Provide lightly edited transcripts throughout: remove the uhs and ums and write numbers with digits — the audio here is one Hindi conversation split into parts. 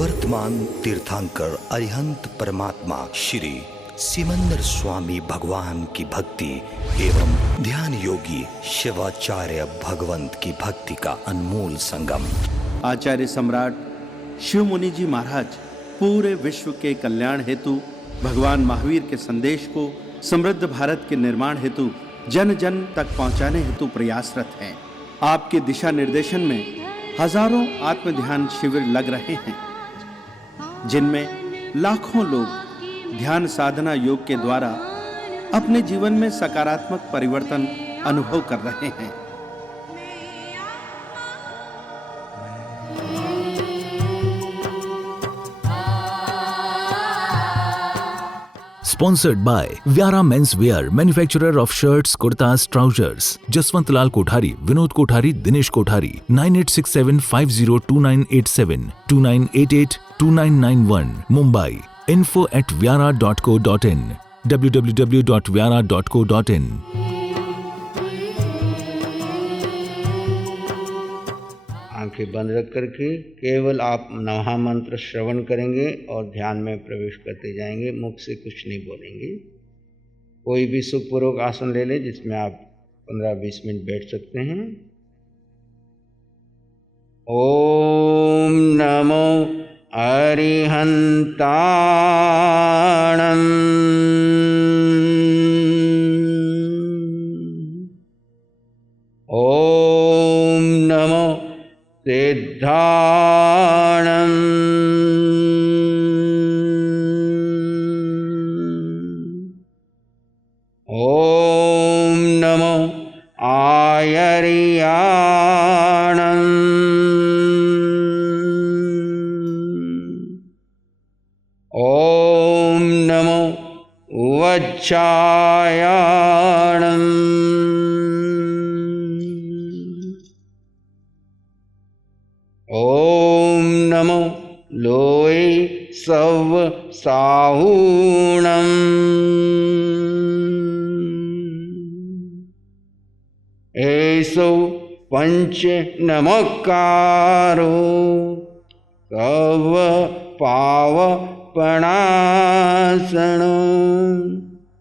वर्तमान तीर्थंकर अरिहंत परमात्मा श्री सिमंदर स्वामी भगवान की भक्ति एवं ध्यान योगी शिवाचार्य भगवंत की भक्ति का अनमोल संगम। आचार्य सम्राट शिव मुनि जी महाराज पूरे विश्व के कल्याण हेतु भगवान महावीर के संदेश को समृद्ध भारत के निर्माण हेतु जन जन तक पहुंचाने हेतु प्रयासरत हैं। आपके दिशा निर्देशन में हजारों आत्म ध्यान शिविर लग रहे हैं, जिनमें लाखों लोग ध्यान साधना योग के द्वारा अपने जीवन में सकारात्मक परिवर्तन अनुभव कर रहे हैं। Sponsored by Vyara Men's Wear, manufacturer of shirts, kurtas, trousers. Jaswant Lal Kothari, Vinod Kothari, Dinesh Kothari. 9867502987, 29882991, Mumbai. info@vyara.co.in, www.vyara.co.in. आंखें बंद रख करके केवल आप महामंत्र श्रवण करेंगे और ध्यान में प्रवेश करते जाएंगे। मुख से कुछ नहीं बोलेंगे। कोई भी सुखपूर्वक आसन ले लें जिसमें आप 15-20 मिनट बैठ सकते हैं। ओम नमो अरिहंताणं। ओम नमो सिद्धाणं। ओम नमो आयर्याणं। ओम नमो वज्रायाणं। ओम नमो लोय सव साहूणम्। एषो पंच नमकारो सव पावपणासनो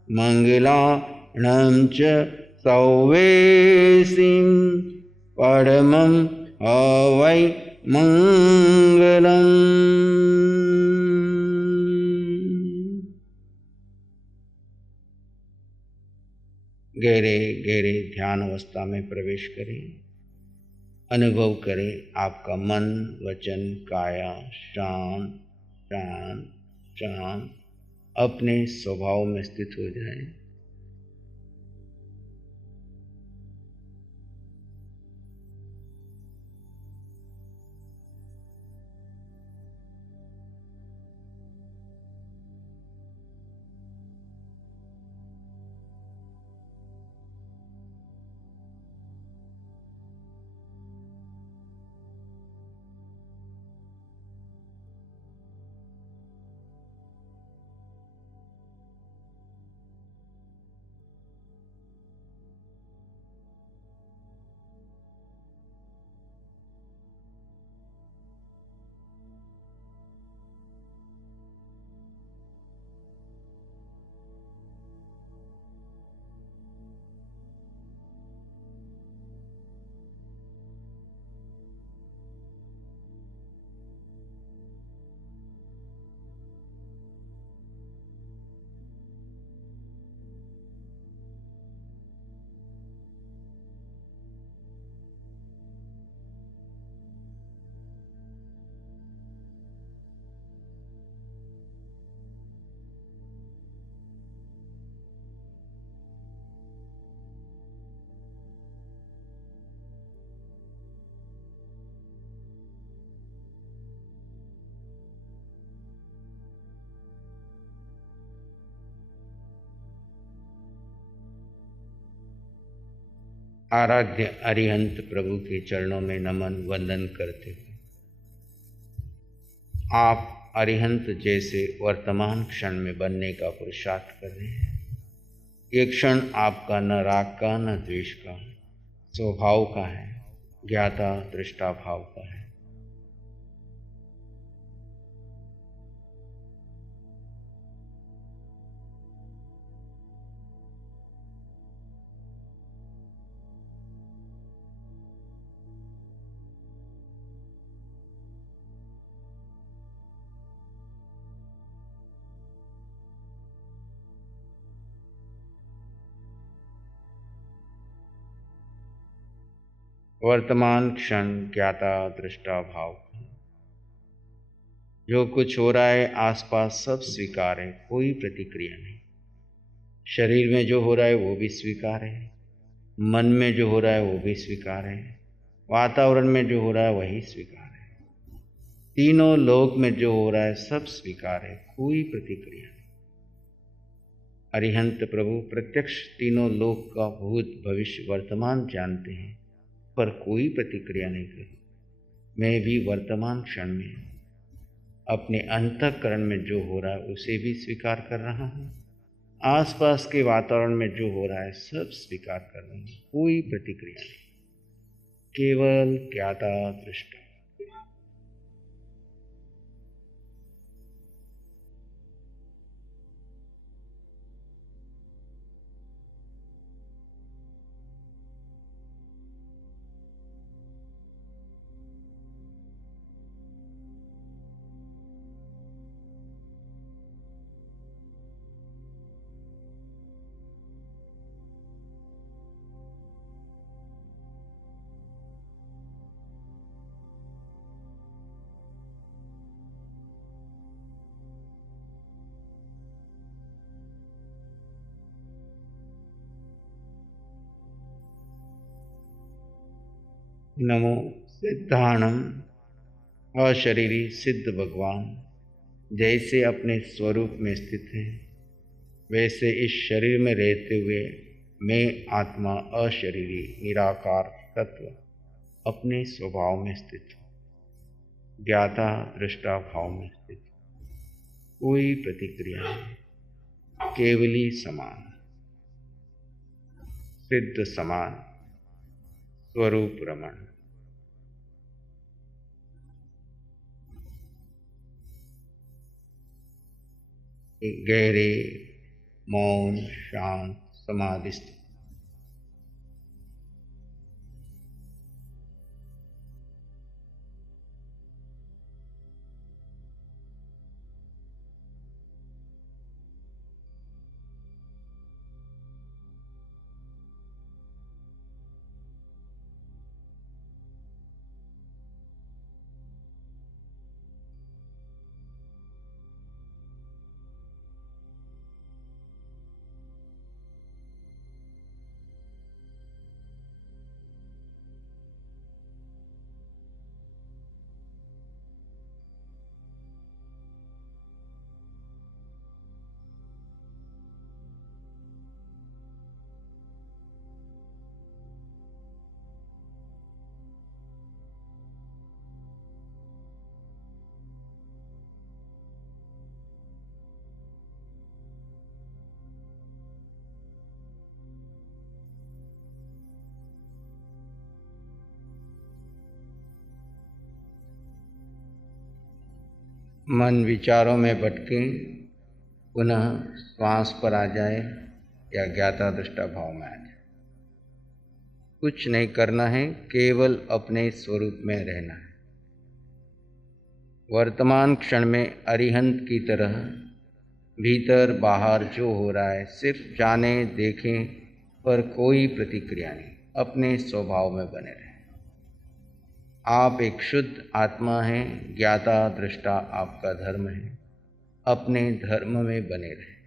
मंगलाणं च सौवेसिं परमं अवै मंगलम्। गहरे गहरे ध्यान अवस्था में प्रवेश करें। अनुभव करें आपका मन वचन काया शांत शांत शांत अपने स्वभाव में स्थित हो जाए। आराध्य अरिहंत प्रभु के चरणों में नमन वंदन करते हैं। आप अरिहंत जैसे वर्तमान क्षण में बनने का पुरुषार्थ कर रहे हैं। ये क्षण आपका न राग का न द्वेष का स्वभाव का है, ज्ञाता दृष्टा भाव का है। वर्तमान क्षण ज्ञाता दृष्टा भाव। जो कुछ हो रहा है आसपास सब स्वीकार है, कोई प्रतिक्रिया नहीं। शरीर में जो हो रहा है वो भी स्वीकार है, मन में जो हो रहा है वो भी स्वीकार है, वातावरण में जो हो रहा है वही स्वीकार है, तीनों लोक में जो हो रहा है सब स्वीकार है, कोई प्रतिक्रिया नहीं। अरिहंत प्रभु प्रत्यक्ष तीनों लोक का भूत भविष्य वर्तमान जानते हैं, पर कोई प्रतिक्रिया नहीं करी। मैं भी वर्तमान क्षण में अपने अंतःकरण में जो हो रहा है उसे भी स्वीकार कर रहा हूँ, आसपास के वातावरण में जो हो रहा है सब स्वीकार कर रहा हूँ, कोई प्रतिक्रिया नहीं, केवल ज्ञाता दृष्टा। नमो सिद्धाणम अशरीरी सिद्ध भगवान। जैसे अपने स्वरूप में स्थित है वैसे इस शरीर में रहते हुए मैं आत्मा अशरीरी निराकार तत्व अपने स्वभाव में स्थित हूँ, ज्ञाता दृष्टा भाव में स्थित हूँ, कोई प्रतिक्रिया नहीं, केवली समान, सिद्ध समान, स्वरूप रमण। एक गहरे मौन शांत समाधि स्थिति। मन विचारों में भटके पुनः श्वास पर आ जाए या ज्ञाता दृष्टा भाव में आ जाए। कुछ नहीं करना है, केवल अपने स्वरूप में रहना है। वर्तमान क्षण में अरिहंत की तरह भीतर बाहर जो हो रहा है सिर्फ जाने देखें, पर कोई प्रतिक्रिया नहीं, अपने स्वभाव में बने रहें। आप एक शुद्ध आत्मा हैं, ज्ञाता दृष्टा आपका धर्म है, अपने धर्म में बने रहें।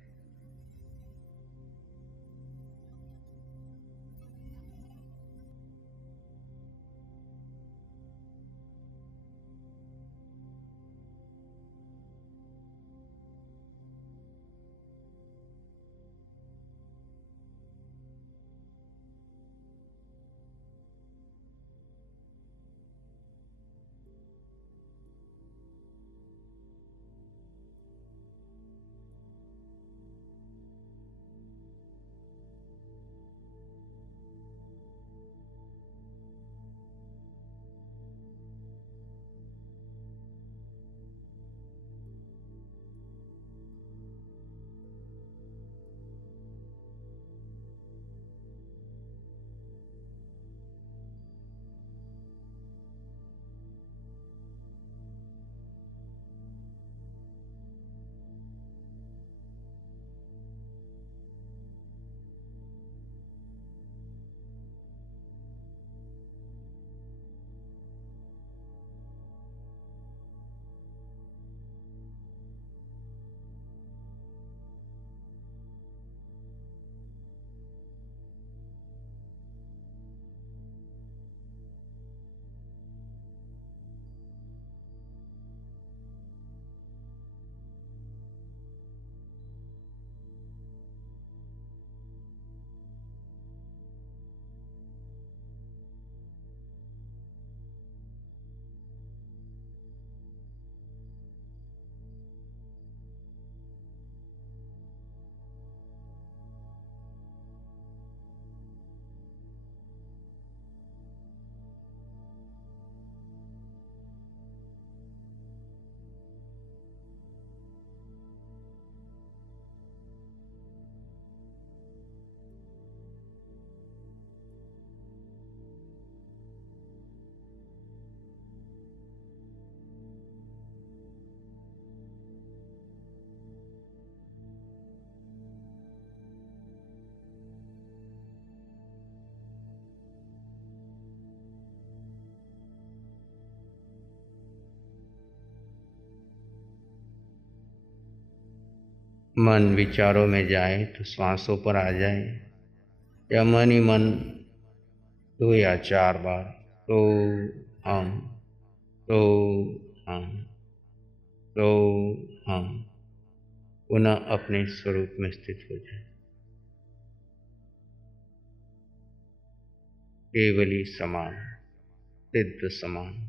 मन विचारों में जाए तो श्वासों पर आ जाए, या मन ही मन 2 या 4 बार तो हम तो हम तो हम पुनः अपने स्वरूप में स्थित हो जाए। केवली समान, सिद्ध समान।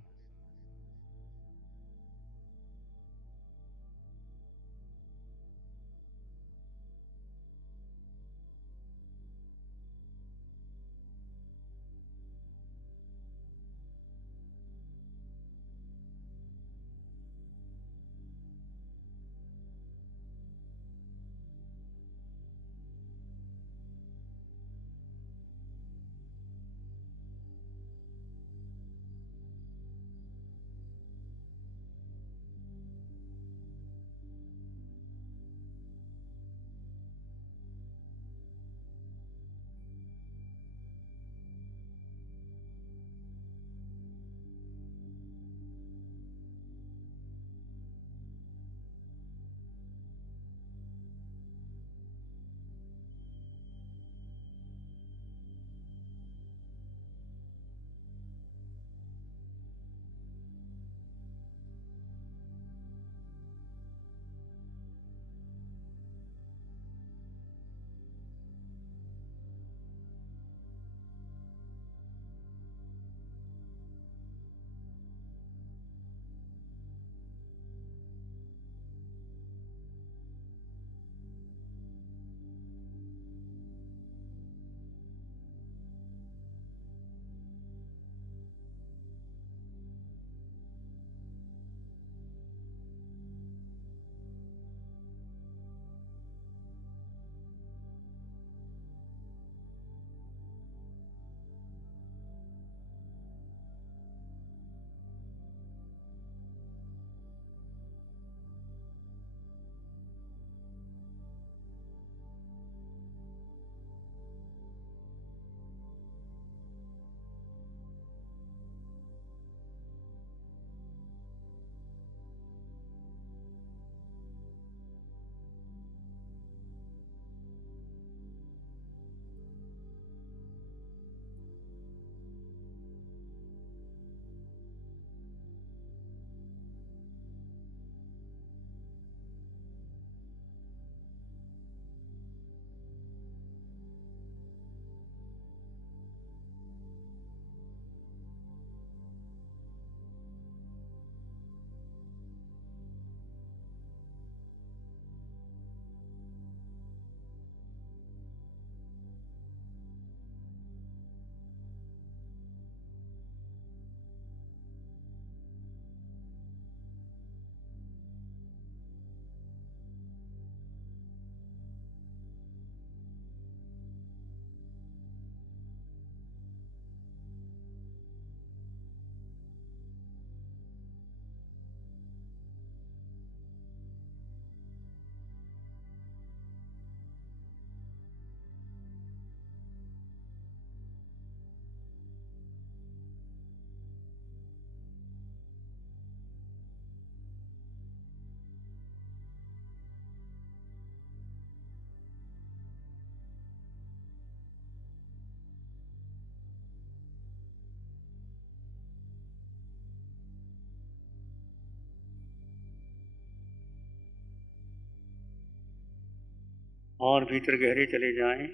और भीतर गहरे चले जाएं।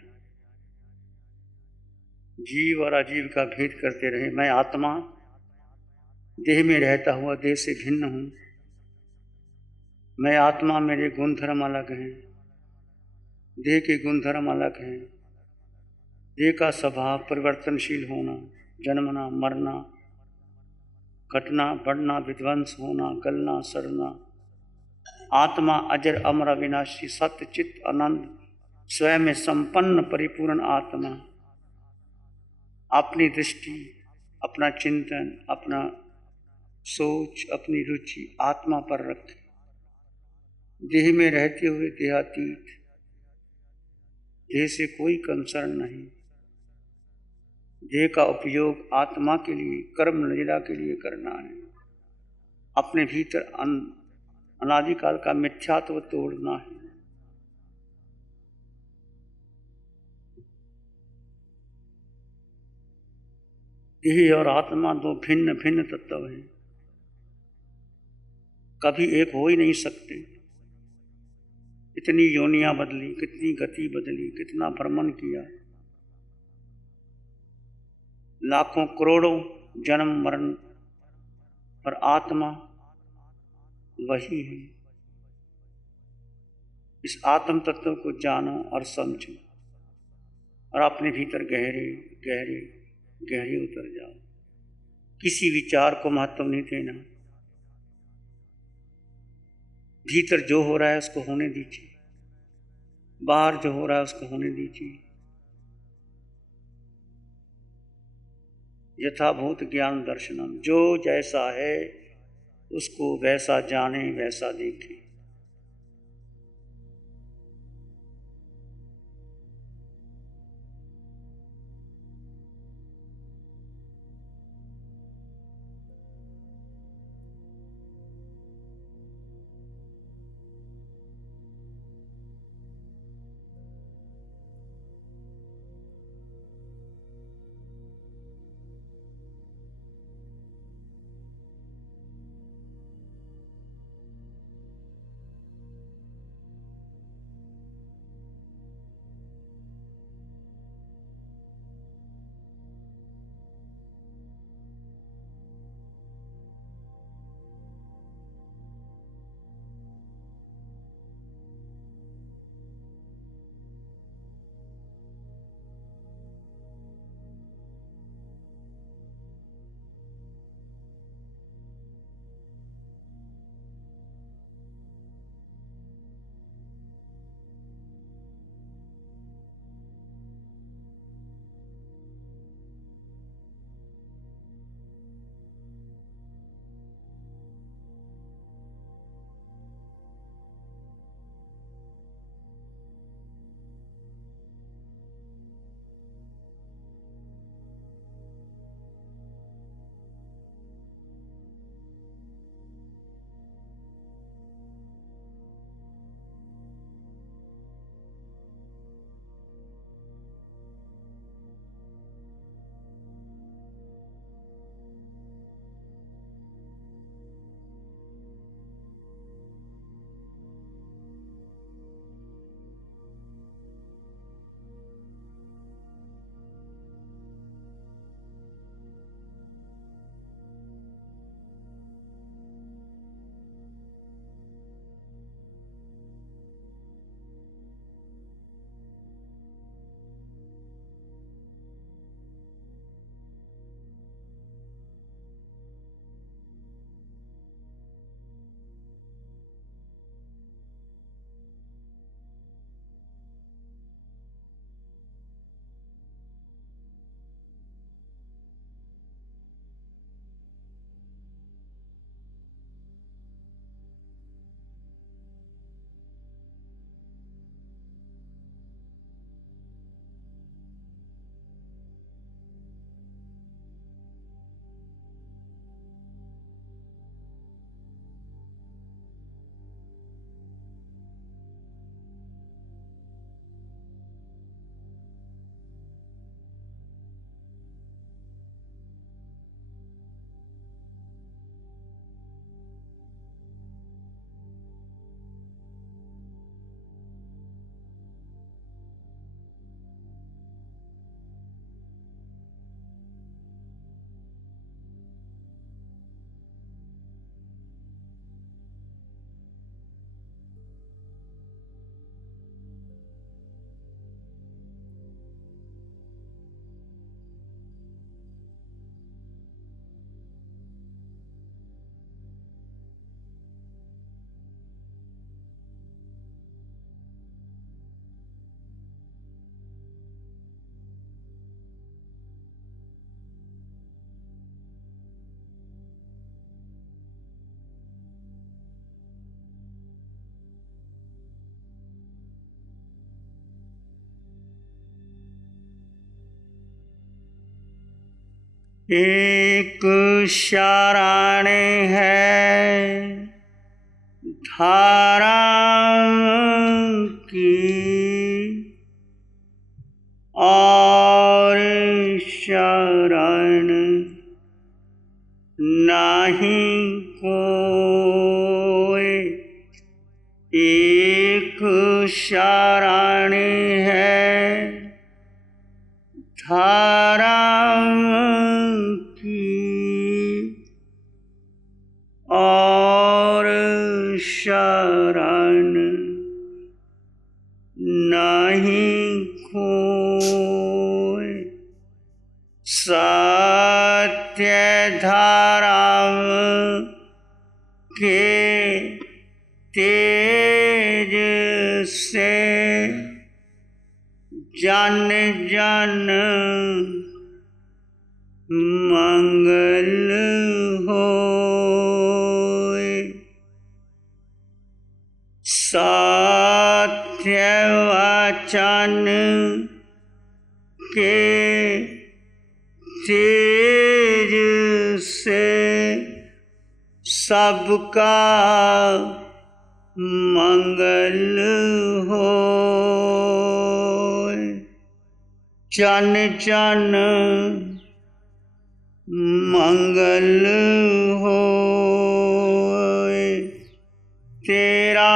जीव और अजीव का भेद करते रहे। मैं आत्मा देह में रहता हुआ देह से भिन्न हूँ। मैं आत्मा, मेरे गुणधर्म अलग हैं, देह के गुणधर्म अलग हैं। देह का स्वभाव परिवर्तनशील होना, जन्मना, मरना, घटना, बढ़ना, विध्वंस होना, गलना, सड़ना। आत्मा अजर, अमर, अविनाशी, सत्य, चित्त, आनंद, स्वयं में संपन्न परिपूर्ण आत्मा। अपनी दृष्टि, अपना चिंतन, अपना सोच, अपनी रुचि आत्मा पर रखें। देह में रहते हुए देहातीत, देह से कोई कंसर्न नहीं। देह का उपयोग आत्मा के लिए, कर्म लीला के लिए करना है। अपने भीतर अनादिकाल का मिथ्यात्व तोड़ना है। देह और आत्मा दो भिन्न भिन्न तत्व हैं, कभी एक हो ही नहीं सकते। कितनी योनियां बदली, कितनी गति बदली, कितना भ्रमण किया, लाखों करोड़ों जन्म मरण, पर आत्मा वही है। इस आत्म तत्व को जानो और समझो और अपने भीतर गहरे गहरे गहरे उतर जाओ। किसी विचार को महत्व नहीं देना, भीतर जो हो रहा है उसको होने दीजिए, बाहर जो हो रहा है उसको होने दीजिए। यथाभूत ज्ञान दर्शनम, जो जैसा है उसको वैसा जाने वैसा देखे। एक शाराणे है धारा की और शरण कोई, एक शाराणी है धारा की, और शरण नहीं कोई। सत्य धारा के तेज से जन जन मंगल होए। सत्य वचन के तेज से सबका मंगल होए। जन जन मंगल होए, तेरा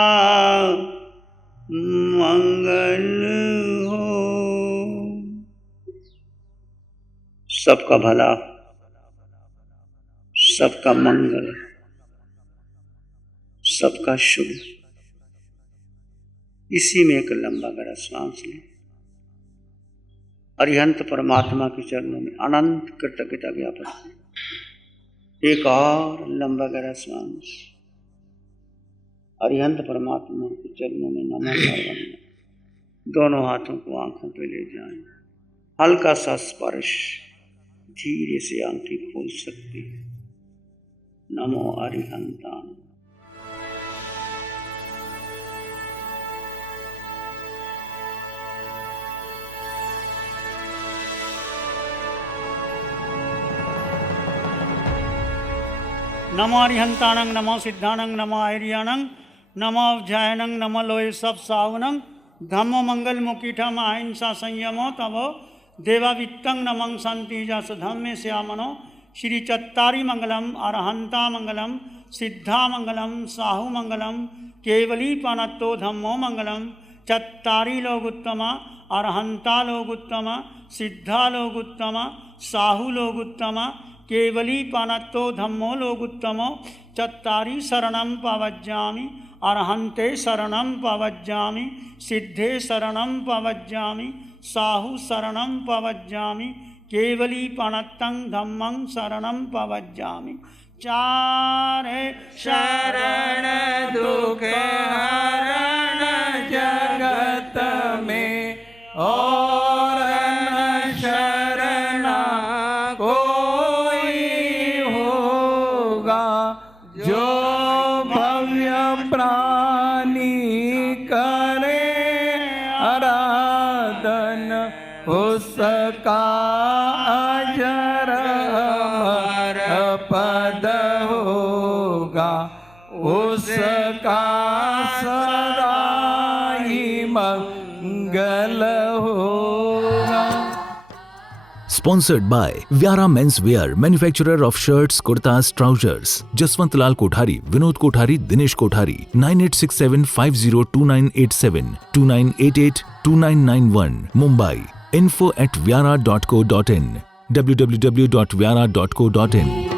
मंगल हो। सबका भला, सबका मंगल, सबका शुभ। इसी में एक लंबा गहरा श्वास लें। अरिहंत परमात्मा के चरणों में अनंत कृतज्ञता ज्ञापन करें। एक और लंबा गहरा श्वास। अरिहंत परमात्मा के चरणों में नमस्कार करना। दोनों हाथों को आंखों पे ले जाएं। हल्का सा स्पर्श, धीरे से आंखें खोल सकती है। नमो अरिहंतान। नमो अरिहंतानंग, नमो सिद्धानंग, नमो आर्यानंग, नमो अवध्यायनंग, नमो लोय सब सावनंग, धम्मो मंगल मुकीठम अहिंसा संयमो तवो देवावित्तं नमं शांति जस धम्मे श्यामनो। श्री चत्तारी मंगलम, अरहंता मंगलम, सिद्धा मंगलम, साहु मंगलम, केवली पनत्तो धम्मो मंगलम। चत्तारी लोगुत्तम, अरहंता लोगुत्तम, सिद्धा लोगुत्तम, साहु लोगुत्तम, केवली पानत्तो धम्मो लोगुत्तमो। चत्तारी शरणं पवज्जामि, अरहन्ते शरणं पवज्जामि, सिद्धे शरणं पवज्जामि, साहु शरणं पवज्जामि, केवली पानत्तं धम्मं शरणं पवज्जामि। चारे शरण दुख हरण जगत में, और न शरण कोई होगा। जो भव्य प्राणी करे आराधन, उसका अजर अमर पद होगा। उसका सदा ही मंगल होगा। Sponsored by Vyara Men's Wear, manufacturer of shirts, kurtas, trousers. Jaswant Lal Kothari, Vinod Kothari, Dinesh Kothari. 9867502987, 29882991, Mumbai. info@vyara.co.in, www.vyara.co.in.